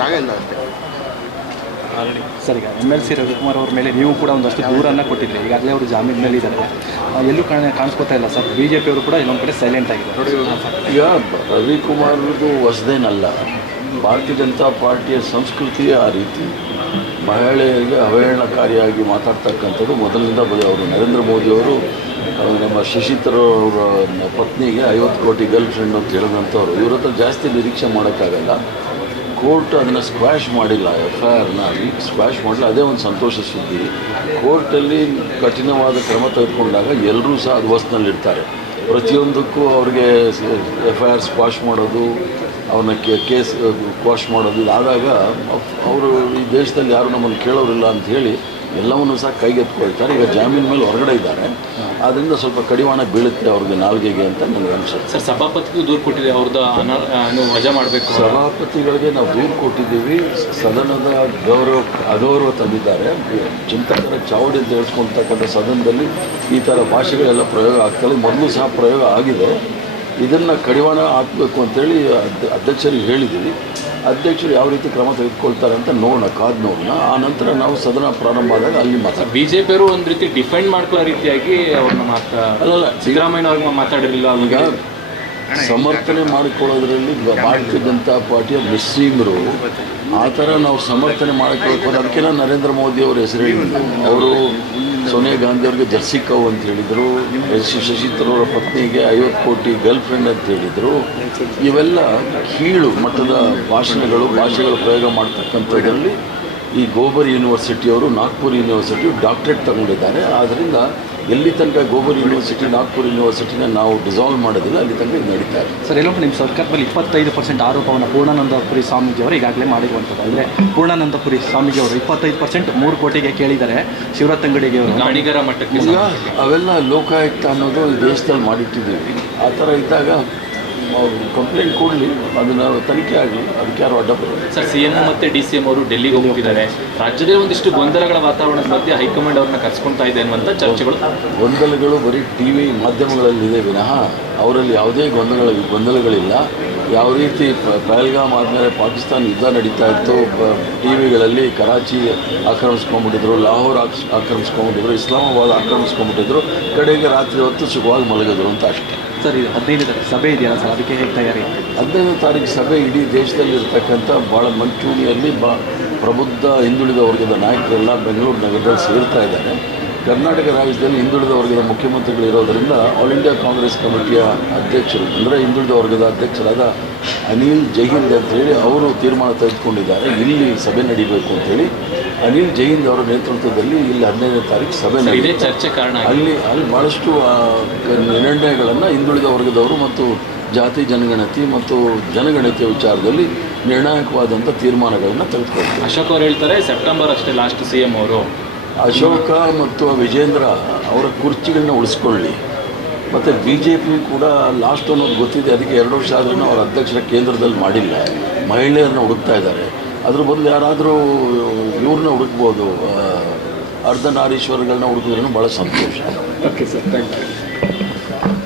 ಜಾಗ ಇಲ್ಲ ಅಷ್ಟೇ. ಸರ್, ಈಗ MLC ರವಿಕುಮಾರ್ ಅವ್ರ ಮೇಲೆ ನೀವು ಕೂಡ ಒಂದಷ್ಟು ದೂರನ್ನು ಕೊಟ್ಟಿದ್ರಿ. ಈಗಾಗಲೇ ಅವರು ಜಾಮೀನಿನಲ್ಲಿ ಇದ್ದಾರೆ, ಎಲ್ಲೂ ಕಾಣಿಸ್ಕೋತಾ ಇಲ್ಲ ಸರ್. BJP ಅವರು ಕೂಡ ಇನ್ನೊಂದು ಕಡೆ ಸೈಲೆಂಟ್ ಆಗಿದೆ. ಈಗ ರವಿಕುಮಾರ್ದು ಹೊಸದೇನಲ್ಲ, ಭಾರತೀಯ ಜನತಾ ಪಾರ್ಟಿಯ ಸಂಸ್ಕೃತಿಯೇ ಆ ರೀತಿ. ಮಹಿಳೆಯರಿಗೆ ಅವಹೇಳನಕಾರಿಯಾಗಿ ಮಾತಾಡ್ತಕ್ಕಂಥದ್ದು ಮೊದಲಿನಿಂದ ಅವರು ನರೇಂದ್ರ ಮೋದಿಯವರು ನಮ್ಮ ಶಶಿ ತರೂರ್ ಅವರ ಪತ್ನಿಗೆ 50 ಕೋಟಿ ಗರ್ಲ್ ಫ್ರೆಂಡ್ ಅಂತ ಹೇಳಿದಂಥವ್ರು. ಇವ್ರ ಹತ್ರ ಜಾಸ್ತಿ ನಿರೀಕ್ಷೆ ಮಾಡೋಕ್ಕಾಗಲ್ಲ. ಕೋರ್ಟ್ ಅದನ್ನು ಸ್ಕ್ವಾಶ್ ಮಾಡಿಲ್ಲ, FIRನ ಸ್ಕ್ವಾಶ್ ಮಾಡಲಿಲ್ಲ. ಅದೇ ಒಂದು ಸಂತೋಷ ಸುದ್ದಿ. ಕೋರ್ಟಲ್ಲಿ ಕಠಿಣವಾದ ಕ್ರಮ ತೆಗೆದುಕೊಂಡಾಗ ಎಲ್ಲರೂ ಸಹ ಅದು ವಶದಲ್ಲಿರ್ತಾರೆ. ಪ್ರತಿಯೊಂದಕ್ಕೂ ಅವ್ರಿಗೆ FIR ಸ್ಕ್ವಾಶ್ ಮಾಡೋದು, ಅವ್ರನ್ನ ಕೇಸ್ ಕ್ವಾಶ್ ಮಾಡೋದು ಇದಾದಾಗ ಅವರು ಈ ದೇಶದಲ್ಲಿ ಯಾರು ನಮ್ಮನ್ನು ಕೇಳೋರಿಲ್ಲ ಅಂತ ಹೇಳಿ ಎಲ್ಲವನ್ನೂ ಸಹ ಕೈಗೆತ್ಕೊಳ್ತಾರೆ. ಈಗ ಜಾಮೀನು ಮೇಲೆ ಹೊರಗಡೆ ಇದ್ದಾರೆ, ಆದ್ದರಿಂದ ಸ್ವಲ್ಪ ಕಡಿವಾಣ ಬೀಳುತ್ತೆ ಅವ್ರಿಗೆ ನಾಲ್ಗೆಗೆ ಅಂತ ನನಗೆ ಅನಿಸುತ್ತೆ. ಸರ್, ಸಭಾಪತಿಗೂ ದೂರು ಕೊಟ್ಟಿದೆ, ಅವ್ರದ್ದು ವಜಾ ಮಾಡಬೇಕು. ಸಭಾಪತಿಗಳಿಗೆ ನಾವು ದೂರು ಕೊಟ್ಟಿದ್ದೀವಿ. ಸದನದ ಅಗೌರವ ತಂದಿದ್ದಾರೆ. ಚಿಂತಕರ ಚಾವಡಿ ಅಂತ ಹೇಳ್ಸ್ಕೊಳ್ತಕ್ಕಂಥ ಸದನದಲ್ಲಿ ಈ ಥರ ಭಾಷೆಗಳೆಲ್ಲ ಪ್ರಯೋಗ ಆಗ್ತದೆ. ಮೊದಲು ಸಹ ಪ್ರಯೋಗ ಆಗಿದೆ. ಇದನ್ನು ಕಡಿವಾಣ ಹಾಕಬೇಕು ಅಂತೇಳಿ ಅಧ್ಯಕ್ಷರಿಗೆ ಹೇಳಿದ್ದೀವಿ. ಅಧ್ಯಕ್ಷರು ಯಾವ ರೀತಿ ಕ್ರಮ ತೆಗೆದುಕೊಳ್ತಾರೆ ಅಂತ ನೋಡೋಣ, ಕಾದು ನೋಡೋಣ. ಆ ನಂತರ ನಾವು ಸದನ ಪ್ರಾರಂಭ ಆದಾಗ ಅಲ್ಲಿ ಮಾತಾಡ್ತೀವಿ. BJP ಅವರು ಒಂದು ರೀತಿ ಡಿಫೆಂಡ್ ಮಾಡ್ಕೊಳ್ಳೋ ರೀತಿಯಾಗಿ ಅವ್ರನ್ನ ಅಲ್ಲಲ್ಲ, ಸಿದ್ದರಾಮಯ್ಯ ಅವ್ರಿಗೆ ಮಾತಾಡಿರಲಿಲ್ಲ. ಈಗ ಸಮರ್ಥನೆ ಮಾಡಿಕೊಳ್ಳೋದ್ರಲ್ಲಿ ಭಾರತೀಯ ಜನತಾ ಪಾರ್ಟಿಯ ಮುಸ್ಲಿಮರು ಆ ಥರ ನಾವು ಸಮರ್ಥನೆ ಮಾಡಿಕೊಳ್ಳೋಕೆ ಅದಕ್ಕೆ ನರೇಂದ್ರ ಮೋದಿ ಅವರ ಹೆಸರು ಹೇಳಿದ್ರು. ಅವರು ಸೋನಿಯಾ ಗಾಂಧಿ ಅವ್ರಿಗೆ ಜರ್ಸಿ ಕೌ ಅಂತ ಹೇಳಿದರು. ಶಶಿ ತರೂರ್ ಪತ್ನಿಗೆ 50 ಕೋಟಿ ಗರ್ಲ್ ಫ್ರೆಂಡ್ ಅಂತ ಹೇಳಿದರು. ಇವೆಲ್ಲ ಕೀಳು ಮಟ್ಟದ ಭಾಷೆಗಳು ಪ್ರಯೋಗ ಮಾಡ್ತಕ್ಕಂಥದ್ರಲ್ಲಿ ಈ ಗೋಬರ್ ಯೂನಿವರ್ಸಿಟಿಯವರು, ನಾಗ್ಪುರ್ ಯೂನಿವರ್ಸಿಟಿಯು ಡಾಕ್ಟ್ರೇಟ್ ತಗೊಂಡಿದ್ದಾರೆ. ಆದ್ದರಿಂದ ಎಲ್ಲಿ ತನಕ ಗೋಬರ್ ಯೂನಿವರ್ಸಿಟಿ, ನಾಗ್ಪುರ್ ಯೂನಿವರ್ಸಿಟಿನ ನಾವು ಡಿಸಾಲ್ವ್ ಮಾಡೋದಿಲ್ಲ, ಅಲ್ಲಿ ತನಕ ಇದು ನಡೀತಾರೆ. ಸರ್, ಎಲ್ಲೋ ನಿಮ್ಮ ಸರ್ಕಾರದಲ್ಲಿ 25% ಆರೋಪವನ್ನು ಪೂರ್ಣಾನಂದಪುರಿ ಸ್ವಾಮೀಜಿಯವರು ಈಗಾಗಲೇ ಮಾಡಿರುವಂಥದ್ದು. ಅಂದರೆ ಪೂರ್ಣಾನಂದಪುರಿ ಸ್ವಾಮೀಜಿಯವರು 25% 3 ಕೋಟಿಗೆ ಕೇಳಿದ್ದಾರೆ. ಶಿವರಾಜ್ ತಂಗಡಿಗೆ ಅವರು ಗಾಣಿಗರ ಮಟ್ಟಕ್ಕೆ. ಈಗ ಅವೆಲ್ಲ ಲೋಕಾಯುಕ್ತ ಅನ್ನೋದು ಈ ದೇಶದಲ್ಲಿ ಮಾಡಿಟ್ಟಿದ್ದೀವಿ. ಆ ಥರ ಇದ್ದಾಗ ಕಂಪ್ಲೇಂಟ್ ಕೊಡಲಿ, ಅದನ್ನು ತನಿಖೆ ಆಗಲಿ, ಅದಕ್ಕೆ ಯಾರು ಅಡ್ಡ ಬರೋದು. ಸರ್, CM ಮತ್ತು DCM ಅವರು ಡೆಲ್ಲಿಗೆ ಹೋಗ್ತಿದ್ದಾರೆ. ರಾಜ್ಯದಲ್ಲಿ ಒಂದಿಷ್ಟು ಗೊಂದಲಗಳ ವಾತಾವರಣದ ಮಧ್ಯೆ ಹೈಕಮಾಂಡ್ ಅವ್ರನ್ನ ಕರ್ಸ್ಕೊಳ್ತಾ ಇದೆ ಅನ್ನುವಂಥ ಚರ್ಚೆಗಳು. ಗೊಂದಲಗಳು ಬರೀ TV ಮಾಧ್ಯಮಗಳಲ್ಲಿದೆ ವಿನಃ ಅವರಲ್ಲಿ ಯಾವುದೇ ಗೊಂದಲಗಳಿಲ್ಲ. ಯಾವ ರೀತಿ ಪಹಲ್ಗಾಮ್ ಆದಮೇಲೆ ಪಾಕಿಸ್ತಾನ ಯುದ್ಧ ನಡೀತಾ ಇತ್ತು, TVಗಳಲ್ಲಿ ಕರಾಚಿ ಆಕ್ರಮಿಸ್ಕೊಂಡ್ಬಿಟ್ಟಿದ್ರು, ಲಾಹೋರ್ ಆಕ್ರಮಿಸ್ಕೊಂಡ್ಬಿಟ್ಟಿದ್ರು, ಇಸ್ಲಾಮಾಬಾದ್ ಆಕ್ರಮಿಸ್ಕೊಂಡ್ಬಿಟ್ಟಿದ್ರು, ಕಡೆಗೆ ರಾತ್ರಿ ಹೊತ್ತು ಸುಖವಾಗಿ ಮಲಗಿದ್ರು ಅಂತ ಅಷ್ಟೇ. ಸರ್, ಇದು 15ನೇ ತಾರೀಕು ಸಭೆ ಇದೆಯಲ್ಲ ಸರ್, ಅದಕ್ಕೆ ಹೇಗೆ ತಯಾರಿ? 15ನೇ ತಾರೀಕು ಸಭೆ ಇಡೀ ದೇಶದಲ್ಲಿರ್ತಕ್ಕಂಥ ಭಾಳ ಮಂಚೂಣಿಯಲ್ಲಿ ಪ್ರಬುದ್ಧ ಹಿಂದುಳಿದ ವರ್ಗದ ನಾಯಕರೆಲ್ಲ ಬೆಂಗಳೂರು ನಗರದಲ್ಲಿ ಸೇರ್ತಾ ಇದ್ದಾರೆ. ಕರ್ನಾಟಕ ರಾಜ್ಯದಲ್ಲಿ ಹಿಂದುಳಿದ ವರ್ಗದ ಮುಖ್ಯಮಂತ್ರಿಗಳಿರೋದರಿಂದ ಆಲ್ ಇಂಡಿಯಾ ಕಾಂಗ್ರೆಸ್ ಕಮಿಟಿಯ ಅಧ್ಯಕ್ಷರು, ಅಂದರೆ ಹಿಂದುಳಿದ ವರ್ಗದ ಅಧ್ಯಕ್ಷರಾದ ಅನಿಲ್ ಜೈಹಿಂದ್ ಅಂತೇಳಿ ಅವರು ತೀರ್ಮಾನ ತೆಗೆದುಕೊಂಡಿದ್ದಾರೆ. ಇಲ್ಲಿ ಸಭೆ ನಡೀಬೇಕು ಅಂತೇಳಿ ಅನಿಲ್ ಜೈಹಿಂದ್ ಅವರ ನೇತೃತ್ವದಲ್ಲಿ ಇಲ್ಲಿ 15ನೇ ತಾರೀಕು ಸಭೆ ನಡೆದಿದೆ. ಚರ್ಚೆ ಕಾರಣ ಅಲ್ಲಿ ಭಾಳಷ್ಟು ನಿರ್ಣಯಗಳನ್ನು ಹಿಂದುಳಿದ ವರ್ಗದವರು ಮತ್ತು ಜಾತಿ ಜನಗಣತಿ ಮತ್ತು ಜನಗಣತಿಯ ವಿಚಾರದಲ್ಲಿ ನಿರ್ಣಾಯಕವಾದಂಥ ತೀರ್ಮಾನಗಳನ್ನು ತೆಗೆದುಕೊಳ್ತಾರೆ. ಅಶೋಕ್ ಅವರು ಹೇಳ್ತಾರೆ ಸೆಪ್ಟೆಂಬರ್ ಅಷ್ಟೇ ಲಾಸ್ಟ್ CM ಅವರು. ಅಶೋಕ ಮತ್ತು ವಿಜೇಂದ್ರ ಅವರ ಕುರ್ಚಿಗಳನ್ನ ಉಳಿಸ್ಕೊಳ್ಳಿ. ಮತ್ತು BJP ಕೂಡ ಲಾಸ್ಟ್ ಅನ್ನೋದು ಗೊತ್ತಿದೆ. ಅದಕ್ಕೆ 2 ವರ್ಷ ಆದ್ರೂ ಅವರ ಅಧ್ಯಕ್ಷರ ಕೇಂದ್ರದಲ್ಲಿ ಮಾಡಿಲ್ಲ. ಮಹಿಳೆಯರನ್ನ ಹುಡುಕ್ತಾ ಇದ್ದಾರೆ. ಅದ್ರ ಬದಲು ಯಾರಾದರೂ ಇವ್ರನ್ನ ಹುಡುಕ್ಬೋದು, ಅರ್ಧನಾರೀಶ್ವರಗಳನ್ನ ಹುಡುಕಿದ್ರೂ ಭಾಳ ಸಂತೋಷ. Okay sir, thank you.